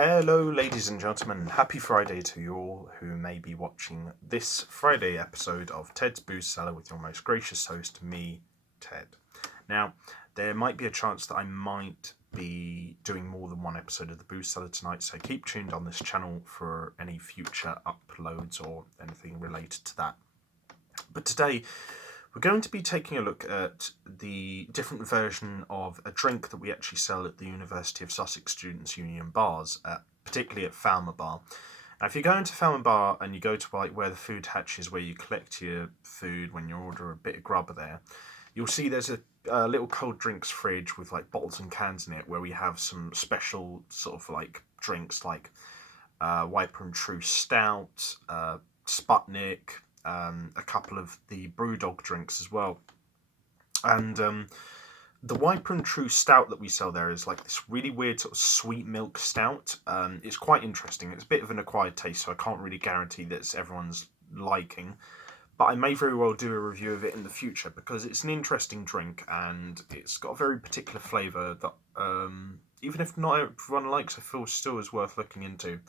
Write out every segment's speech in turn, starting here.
Hello, ladies and gentlemen. Happy Friday to you all who may be watching this Friday episode of Ted's Booze Cellar with your most gracious host, me, Ted. Now, there might be a chance that I might be doing more than one episode of the Booze Cellar tonight, so keep tuned on this channel for any future uploads or anything related to that. But today, we're going to be taking a look at the different version of a drink that we actually sell at the University of Sussex Students' Union bars, particularly at Falmer Bar. Now, if you go into Falmer Bar and you go to where the food hatch is, where you collect your food when you order a bit of grubber there, you'll see there's a little cold drinks fridge with bottles and cans in it, where we have some special sort of drinks like Wiper and True Stout, Sputnik, a couple of the Brewdog drinks as well. And the Wiper and True Stout that we sell there is this really weird sort of sweet milk stout. It's quite interesting. It's a bit of an acquired taste, so I can't really guarantee that it's everyone's liking. But I may very well do a review of it in the future because it's an interesting drink and it's got a very particular flavour that even if not everyone likes, I feel still is worth looking into.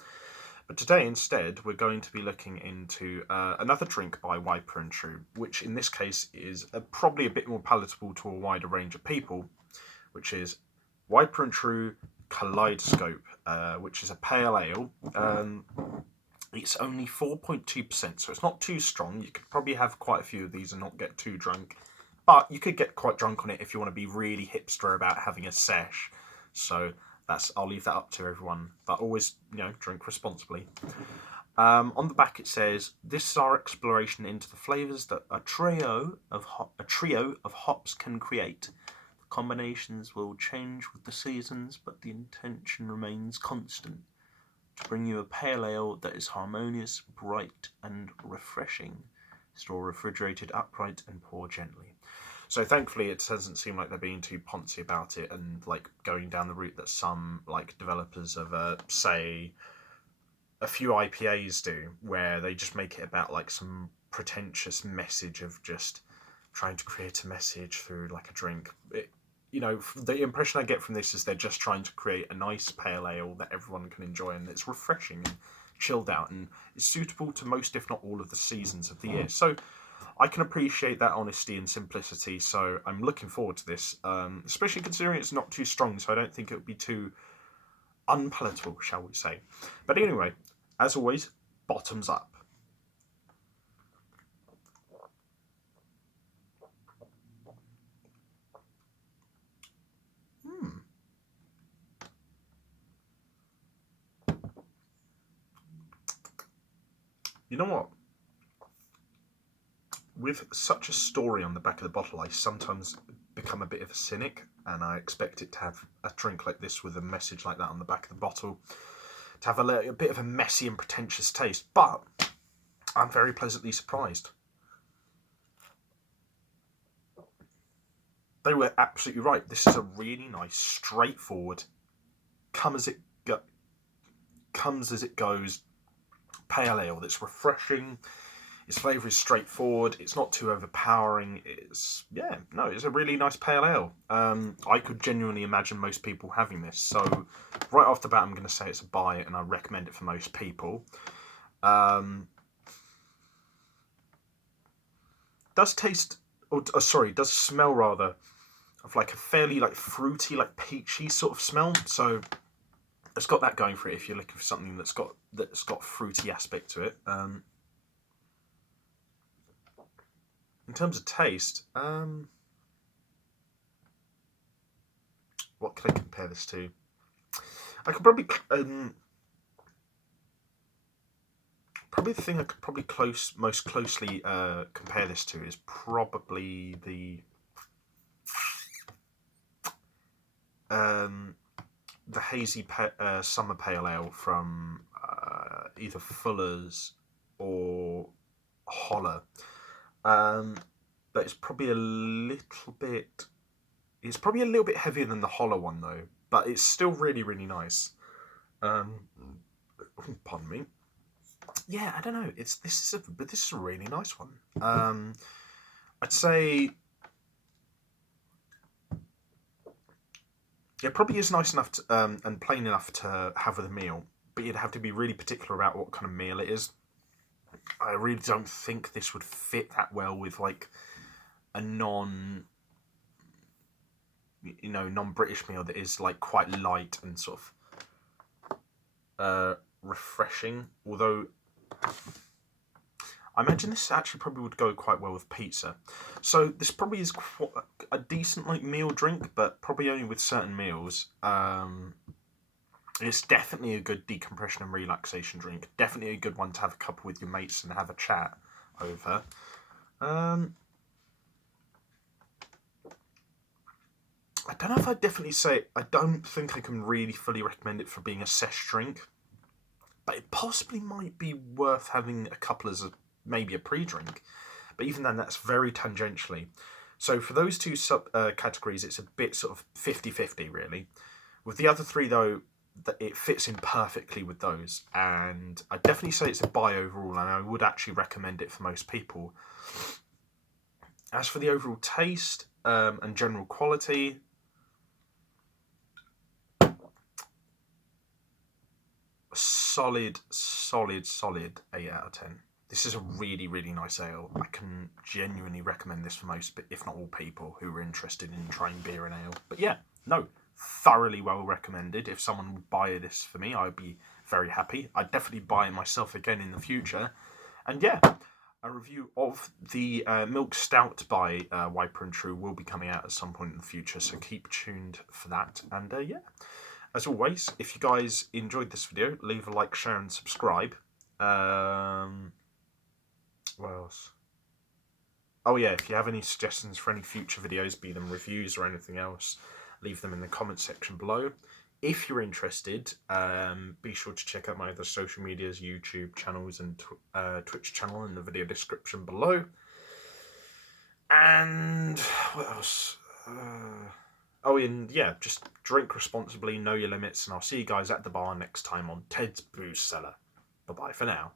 But today, instead, we're going to be looking into another drink by Wiper and True, which in this case is probably a bit more palatable to a wider range of people, which is Wiper and True Kaleidoscope, which is a pale ale. It's only 4.2%, so it's not too strong. You could probably have quite a few of these and not get too drunk. But you could get quite drunk on it if you want to be really hipster about having a sesh. So I'll leave that up to everyone, but always, drink responsibly. On the back it says, "This is our exploration into the flavours that a trio of hops can create. The combinations will change with the seasons, but the intention remains constant: to bring you a pale ale that is harmonious, bright, and refreshing. Store refrigerated upright and pour gently." So thankfully, it doesn't seem like they're being too poncy about it and going down the route that some developers of say a few IPAs do, where they just make it about some pretentious message of just trying to create a message through a drink. The impression I get from this is they're just trying to create a nice pale ale that everyone can enjoy, and it's refreshing and chilled out, and it's suitable to most, if not all, of the seasons of the year. So I can appreciate that honesty and simplicity, so I'm looking forward to this, especially considering it's not too strong, so I don't think it would be too unpalatable, shall we say. But anyway, as always, bottoms up. You know what? With such a story on the back of the bottle, I sometimes become a bit of a cynic, and I expect it to have a drink like this with a message like that on the back of the bottle to have a bit of a messy and pretentious taste, but I'm very pleasantly surprised. They were absolutely right. This is a really nice, straightforward, comes as it goes pale ale that's refreshing. Its flavour is straightforward. It's not too overpowering. It's a really nice pale ale. I could genuinely imagine most people having this. So right off the bat, I'm going to say it's a buy, and I recommend it for most people. Does smell rather of a fairly fruity, peachy sort of smell. So it's got that going for it if you're looking for something that's got fruity aspect to it. In terms of taste, what can I compare this to? I could probably the thing I could most closely compare this to is probably the hazy summer pale ale from either Fuller's or Holler. But it's probably a little bit heavier than the Holler one though, but it's still really, really nice. Pardon me. Yeah, I don't know. This is a really nice one. I'd say It probably is nice enough to, and plain enough to have with a meal, but you'd have to be really particular about what kind of meal it is. I really don't think this would fit that well with like a non-British meal that is like quite light and sort of refreshing. Although I imagine this actually probably would go quite well with pizza. So this probably is quite a decent like meal drink, but probably only with certain meals. It's definitely a good decompression and relaxation drink. Definitely a good one to have a couple with your mates and have a chat over. I don't know if I'd definitely say. I don't think I can really fully recommend it for being a sesh drink, but it possibly might be worth having a couple as maybe a pre-drink. But even then, that's very tangentially. So for those two sub categories, it's a bit sort of 50-50 really. With the other three, though, that it fits in perfectly with those, and I'd definitely say it's a buy overall, and I would actually recommend it for most people. As for the overall taste and general quality, solid 8 out of 10. This is a really, really nice ale. I can genuinely recommend this for most, but if not all people who are interested in trying beer and ale. But yeah, no, thoroughly well recommended. If someone would buy this for me, I'd be very happy. I'd definitely buy it myself again in the future. And yeah, a review of the Milk Stout by Wiper and True will be coming out at some point in the future, so keep tuned for that. And yeah, as always, if you guys enjoyed this video, leave a like, share, and subscribe. What else? Oh yeah, if you have any suggestions for any future videos, be them reviews or anything else, leave them in the comment section below. If you're interested, be sure to check out my other social medias, YouTube channels and Twitch channel in the video description below. And what else? Oh, and yeah, just drink responsibly, know your limits, and I'll see you guys at the bar next time on Ted's Booze Cellar. Bye-bye for now.